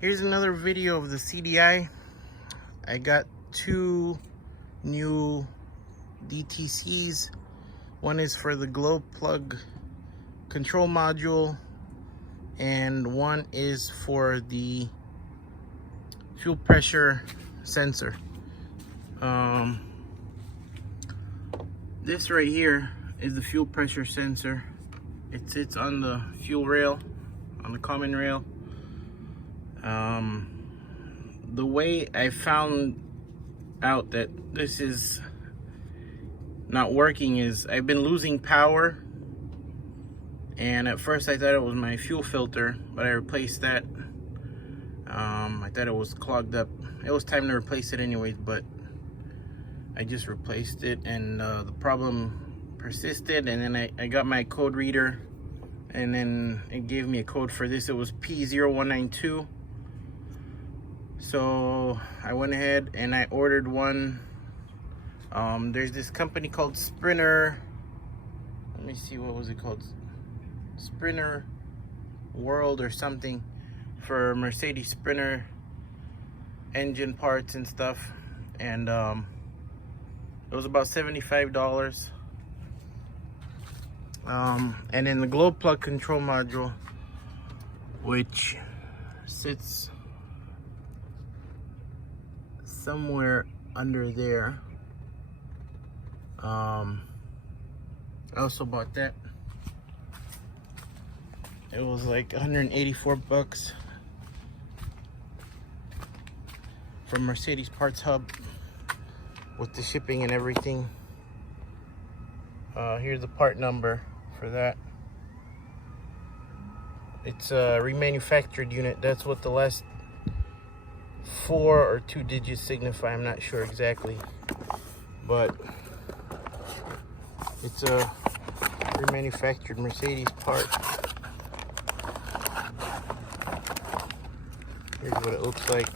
Here's another video of the CDI. I got two new DTCs. One is for the glow plug control module, and one is for the fuel pressure sensor. This right here is the fuel pressure sensor. It sits on the fuel rail, on the common rail. The way I found out that this is not working is I've been losing power, and at first I thought it was my fuel filter, but I replaced that. I thought it was clogged up. It was time to replace it anyways, but I just replaced it, and the problem persisted. And then I got my code reader, and then it gave me a code for this. It was P0192. So I went ahead and I ordered one. There's this company called Sprinter. Let me see, what was it called? Sprinter World or something, for Mercedes Sprinter engine parts and stuff. And it was about $75. And then the glow plug control module, which sits somewhere under there. I also bought that. It was like 184 bucks from Mercedes Parts Hub with the shipping and everything. Here's the part number for that. It's a remanufactured unit. That's what the last 4 or 2 digits signify. I'm not sure exactly, but it's a remanufactured Mercedes part. Here's what it looks like.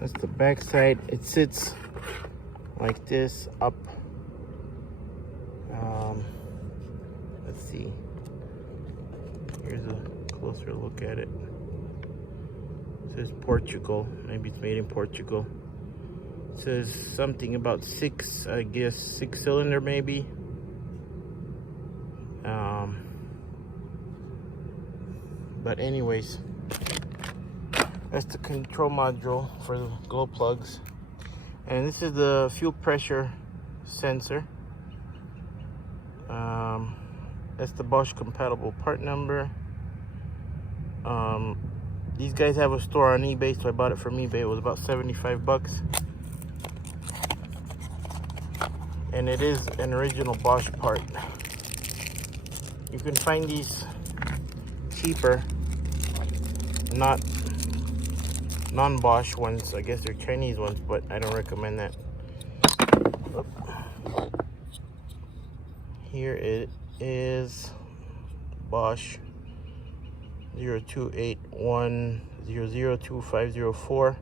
That's the back side. It sits like this up. Let's see. Here's a closer look at it. It says Portugal. Maybe it's made in Portugal. It says something about 6, I guess 6-cylinder maybe. But anyways, that's the control module for the glow plugs. And this is the fuel pressure sensor. That's the Bosch compatible part number. These guys have a store on eBay, so I bought it from eBay. It was about 75 bucks. And it is an original Bosch part. You can find these cheaper, not non-Bosch ones. I guess they're Chinese ones, but I don't recommend that. Here it is, Bosch 0281002504. I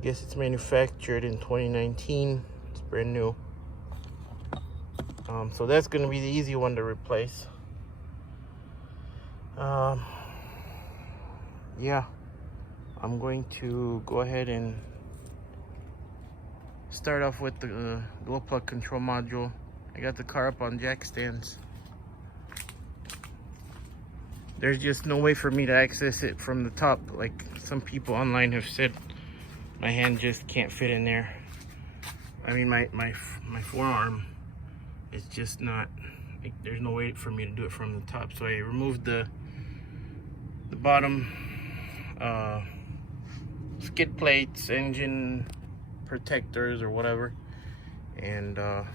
guess it's manufactured in 2019. It's brand new. So that's going to be the easy one to replace. Yeah, I'm going to go ahead and start off with the glow plug control module. I got the car up on jack stands. There's just no way for me to access it from the top. Like some people online have said, my hand just can't fit in there. I mean, my forearm is just not, like, there's no way for me to do it from the top. So I removed the bottom skid plates, engine protectors or whatever, and I'm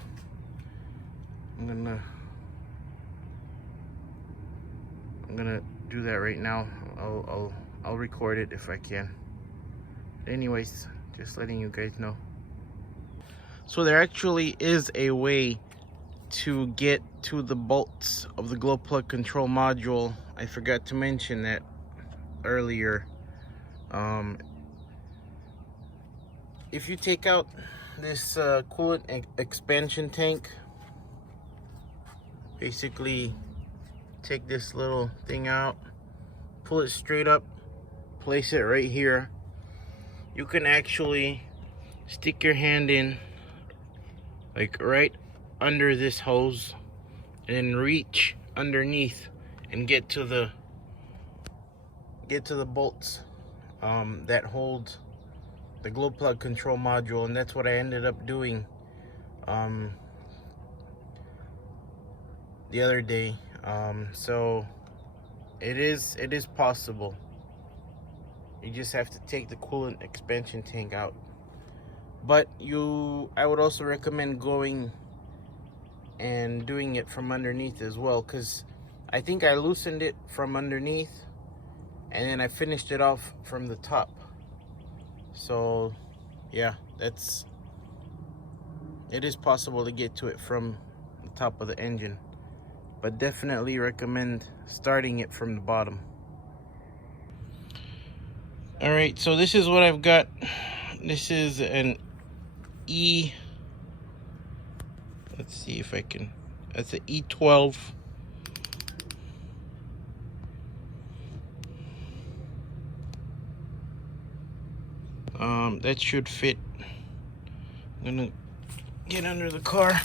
gonna do that right now. I'll record it if I can. Anyways, just letting you guys know. So there actually is a way to get to the bolts of the glow plug control module. I forgot to mention that if you take out this coolant expansion tank, basically take this little thing out, pull it straight up, place it right here. You can actually stick your hand in like right under this hose and reach underneath and get to the bolts that hold the glow plug control module, and that's what I ended up doing the other day. So it is possible. You just have to take the coolant expansion tank out. But I would also recommend going and doing it from underneath as well, because I think I loosened it from underneath and then I finished it off from the top. So yeah, it is possible to get to it from the top of the engine, but definitely recommend starting it from the bottom. All right, so this is what I've got. This is an let's see if I can, that's an E12. That should fit. I'm gonna get under the car.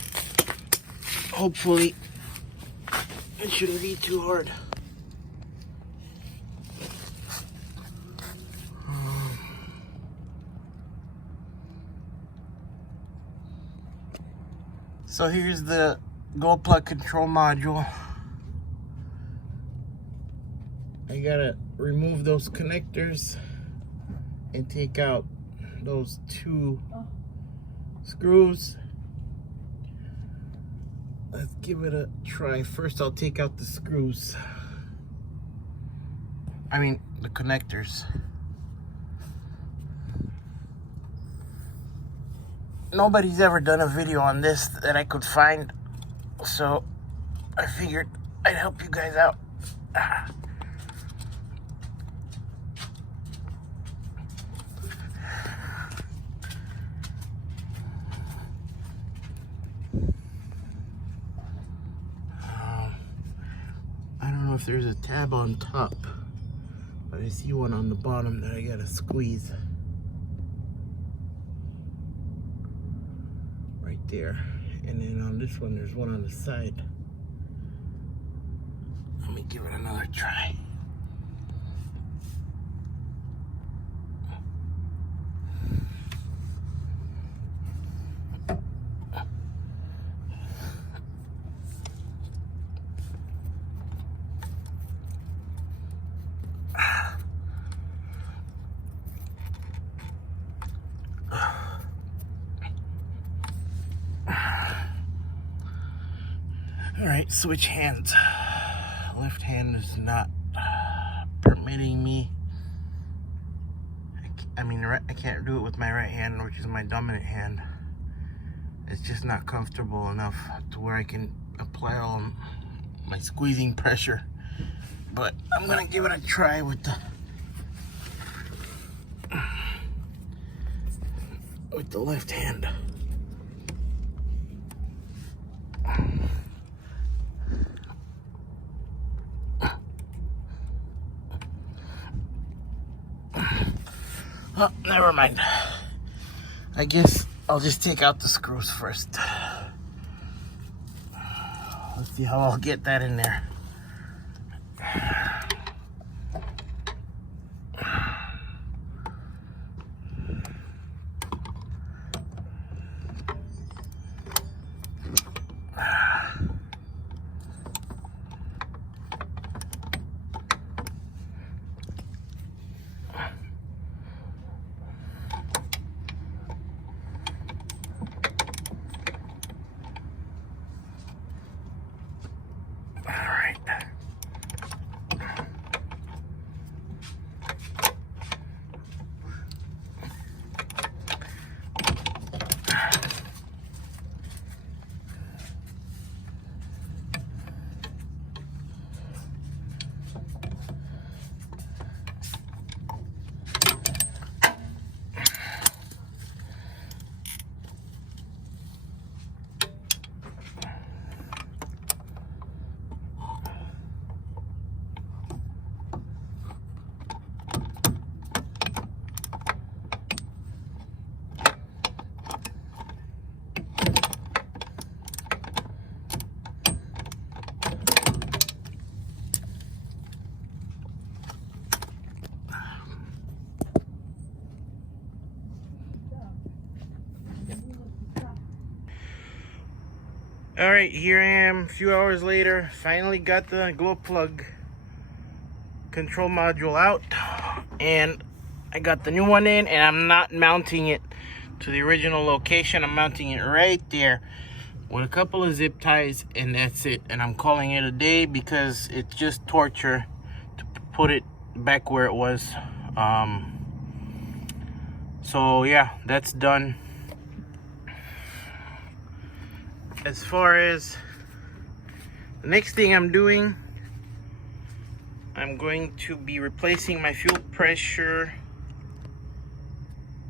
Hopefully it shouldn't be too hard. So here's the glow plug control module. I gotta remove those connectors and take out those 2 screws. Let's give it a try. First I'll take out the screws. I mean the connectors. Nobody's ever done a video on this that I could find, so I figured I'd help you guys out. I don't know if there's a tab on top, but I see one on the bottom that I gotta squeeze. Right there. And then on this one, there's one on the side. Let me give it another try. All right, switch hands. Left hand is not permitting me. I can't do it with my right hand, which is my dominant hand. It's just not comfortable enough to where I can apply all my squeezing pressure. But I'm gonna give it a try with the left hand. Oh, never mind. I guess I'll just take out the screws first. Let's see how I'll get that in there. All right. Alright, here I am a few hours later. Finally got the glow plug control module out, and I got the new one in, and I'm not mounting it to the original location. I'm mounting it right there with a couple of zip ties, and that's it. And I'm calling it a day because it's just torture to put it back where it was. So yeah, that's done. As far as the next thing I'm doing, I'm going to be replacing my fuel pressure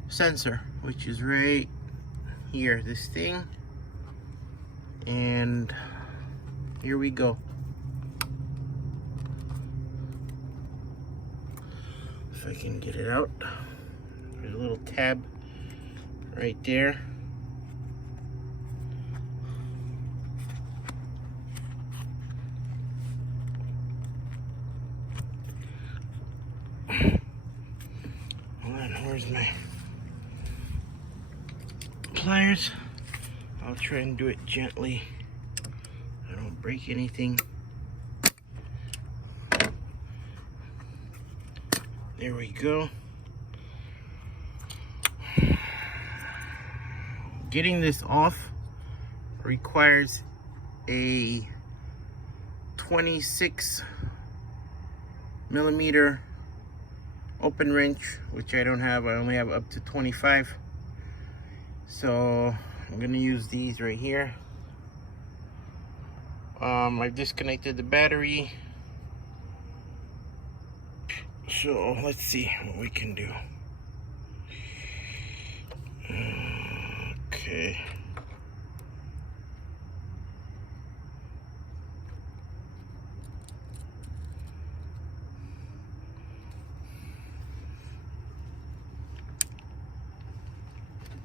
sensor, which is right here, this thing. And here we go. If I can get it out. There's a little tab right there. Hold on, where's my pliers? I'll try and do it gently. I don't break anything. There we go. Getting this off requires a 26 millimeter open wrench, which I don't have. I only have up to 25. So I'm gonna use these right here. I've disconnected the battery. So let's see what we can do. Okay.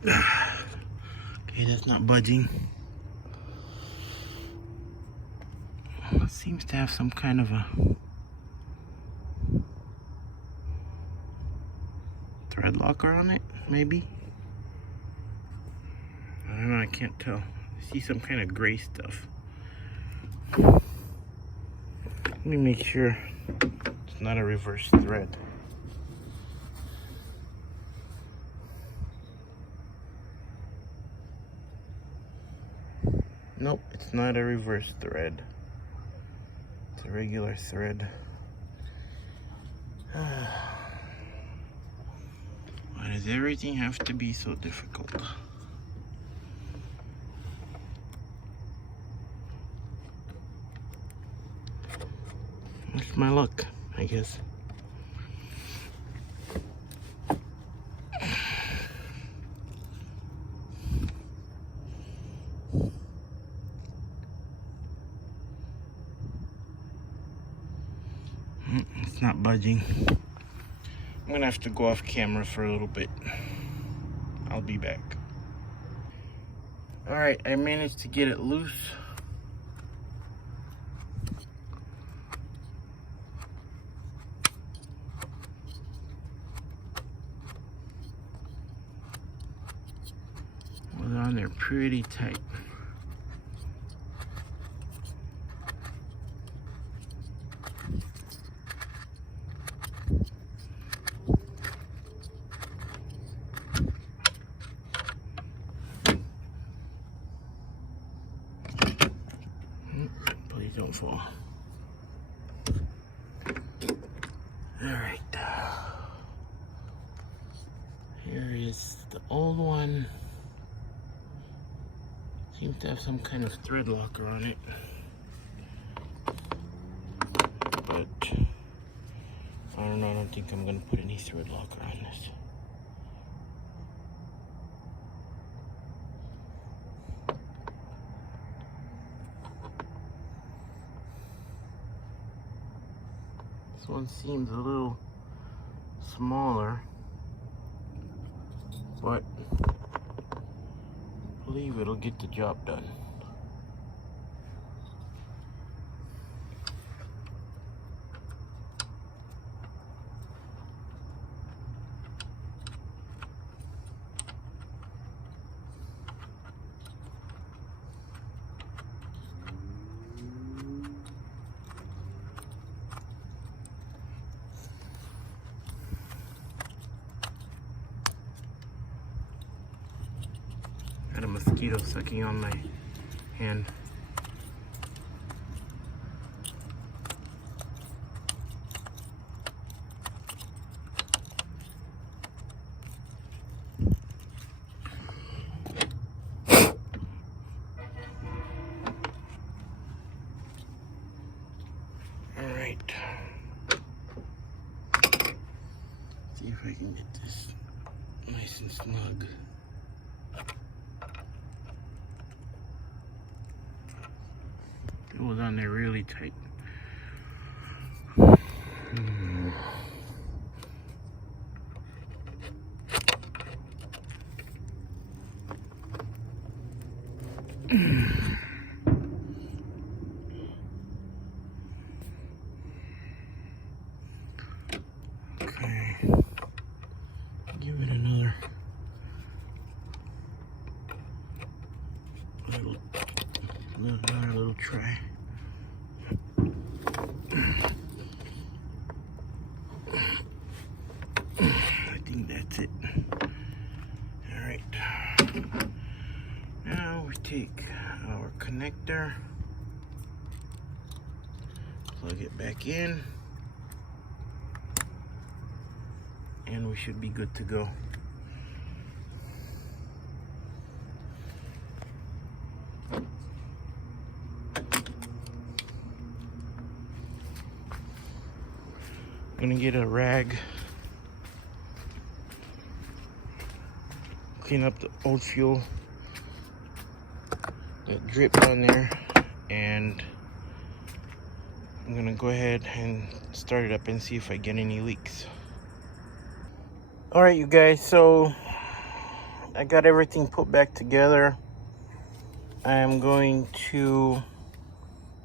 Okay, that's not budging. It seems to have some kind of a thread locker on it, maybe. I don't know, I can't tell. I see some kind of gray stuff. Let me make sure it's not a reverse thread. Nope, it's not a reverse thread. It's a regular thread. Why does everything have to be so difficult? That's my luck, I guess. It's not budging. I'm gonna have to go off camera for a little bit. I'll be back. All right, I managed to get it loose. It was on there pretty tight. Please don't fall. All right. Here is the old one. Seems to have some kind of thread locker on it. But I don't know, I don't think I'm gonna put any thread locker on this. This one seems a little smaller, but I believe it'll get the job done. Got a mosquito sucking on my hand. Alright. See if I can get this nice and snug. It was on there really tight. Okay. Give it another little try. I think that's it. All right. Now we take our connector, plug it back in, and we should be good to go. I'm gonna get a rag, clean up the old fuel that dripped on there, and I'm gonna go ahead and start it up and see if I get any leaks. All right, you guys, so I got everything put back together. I'm going to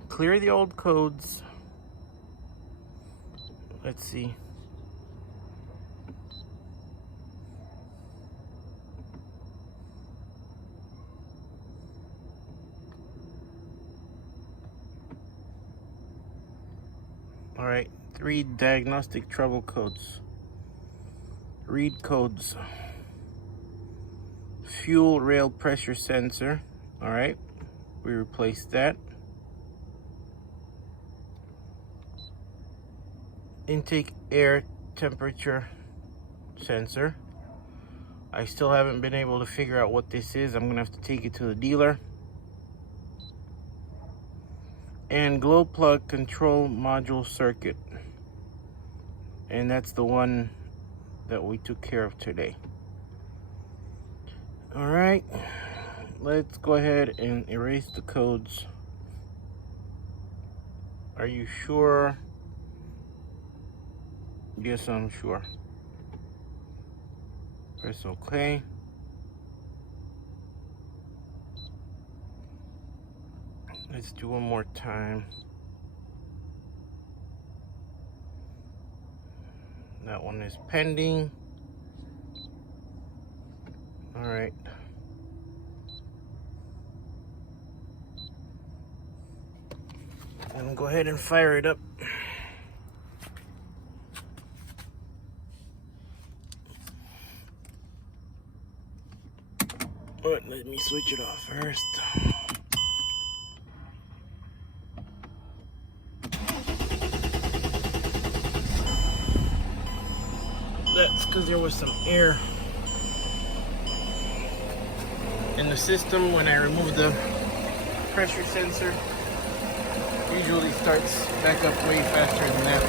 clear the old codes. Let's see. All right, 3 diagnostic trouble codes. Read codes. Fuel rail pressure sensor. All right, we replaced that. Intake air temperature sensor. I still haven't been able to figure out what this is. I'm gonna have to take it to the dealer. And glow plug control module circuit. And that's the one that we took care of today. All right, let's go ahead and erase the codes. Are you sure? Yes, I'm sure. Press OK. Let's do one more time. That one is pending. All right. I'm gonna go ahead and fire it up. But let me switch it off first. That's because there was some air in the system when I removed the pressure sensor. Usually starts back up way faster than that.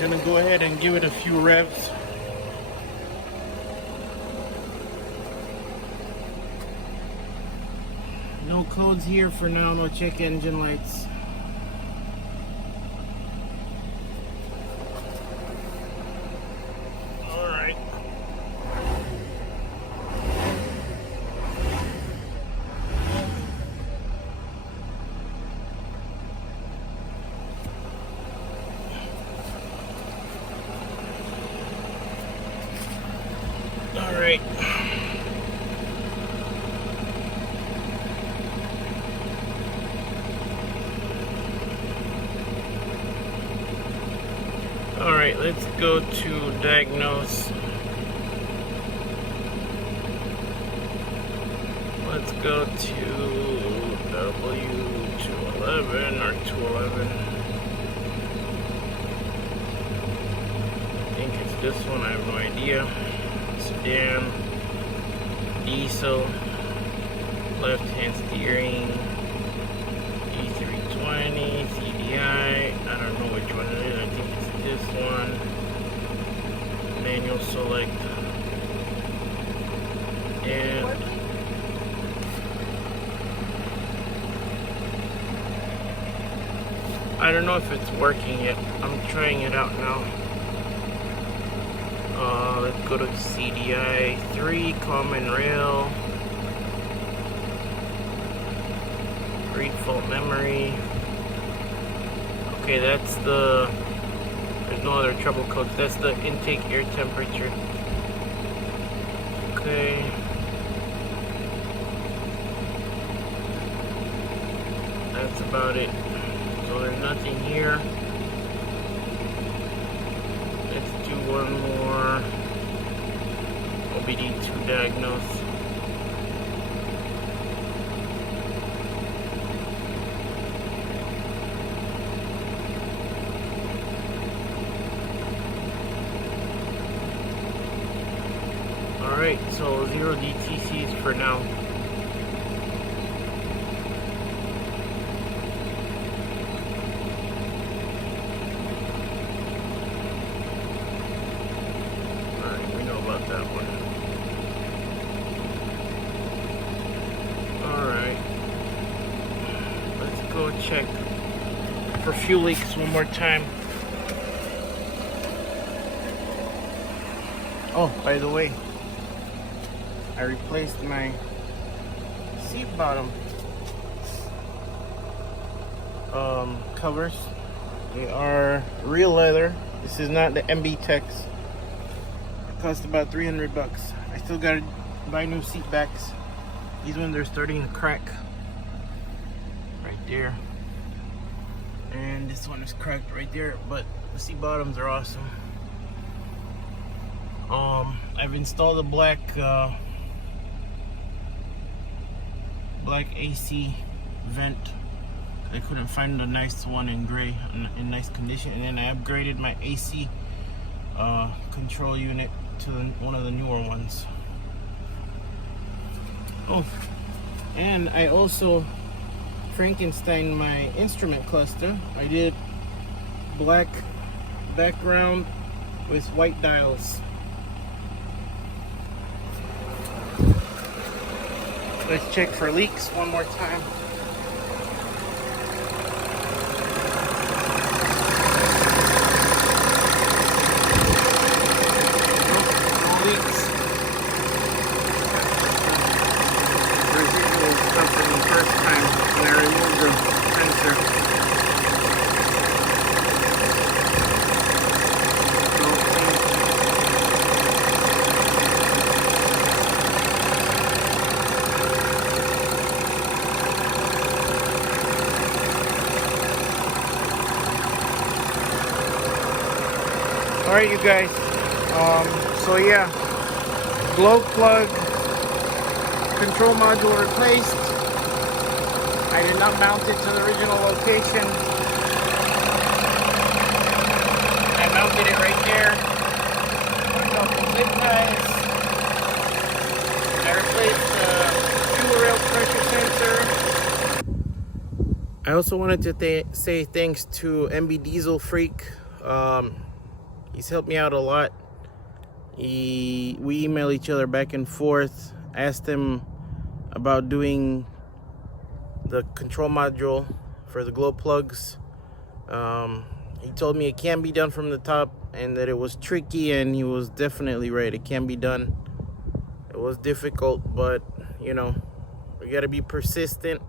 Gonna go ahead and give it a few revs. No codes here for now, no check engine lights. Alright. Alright. Alright, let's go to diagnose. Let's go to W211 or 211. I think it's this one, I have no idea. Sedan, diesel, left-hand steering, E320 CDI. I don't know which one it is. I think it's this one. Manual select. And I don't know if it's working yet. I'm trying it out now. Let's go to CDI 3, common rail. Read fault memory. Okay, that's the, there's no other trouble codes. That's the intake air temperature. Okay. That's about it. So there's nothing here. Let's do one more. OBD2 diagnose. Alright, so 0 DTCs for now. Alright, we know about that one. Alright. Let's go check for fuel leaks one more time. Oh, by the way, I replaced my seat bottom covers. They are real leather. This is not the MB Tex. It cost about 300 bucks. I still gotta buy new seat backs. These ones are starting to crack right there, and this one is cracked right there, but the seat bottoms are awesome. I've installed a black AC vent. I couldn't find a nice one in gray, in nice condition, and then I upgraded my AC control unit to one of the newer ones. Oh, and I also Frankenstein my instrument cluster. I did black background with white dials. Let's check for leaks one more time. Nope, no leaks. Residual stuff from the first time when I removed the sensor. Alright, you guys, so yeah, glow plug, control module replaced. I did not mount it to the original location. I mounted it right there. Put a couple zip ties. I replaced the fuel rail pressure sensor. I also wanted to say thanks to MB Diesel Freak. He's helped me out a lot. We email each other back and forth. Asked him about doing the control module for the glow plugs. He told me it can be done from the top and that it was tricky, and he was definitely right. It can be done. It was difficult, but you know, we got to be persistent,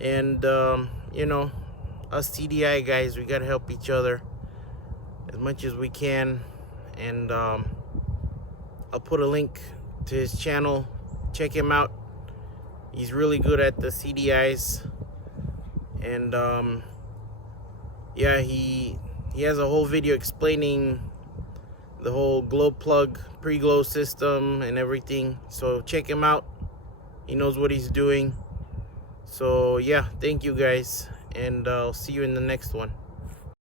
and you know, us CDI guys, we got to help each other as much as we can. And I'll put a link to his channel. Check him out. He's really good at the CDIs, and yeah, he has a whole video explaining the whole glow plug pre-glow system and everything. So check him out. He knows what he's doing. So yeah, thank you guys, and I'll see you in the next one.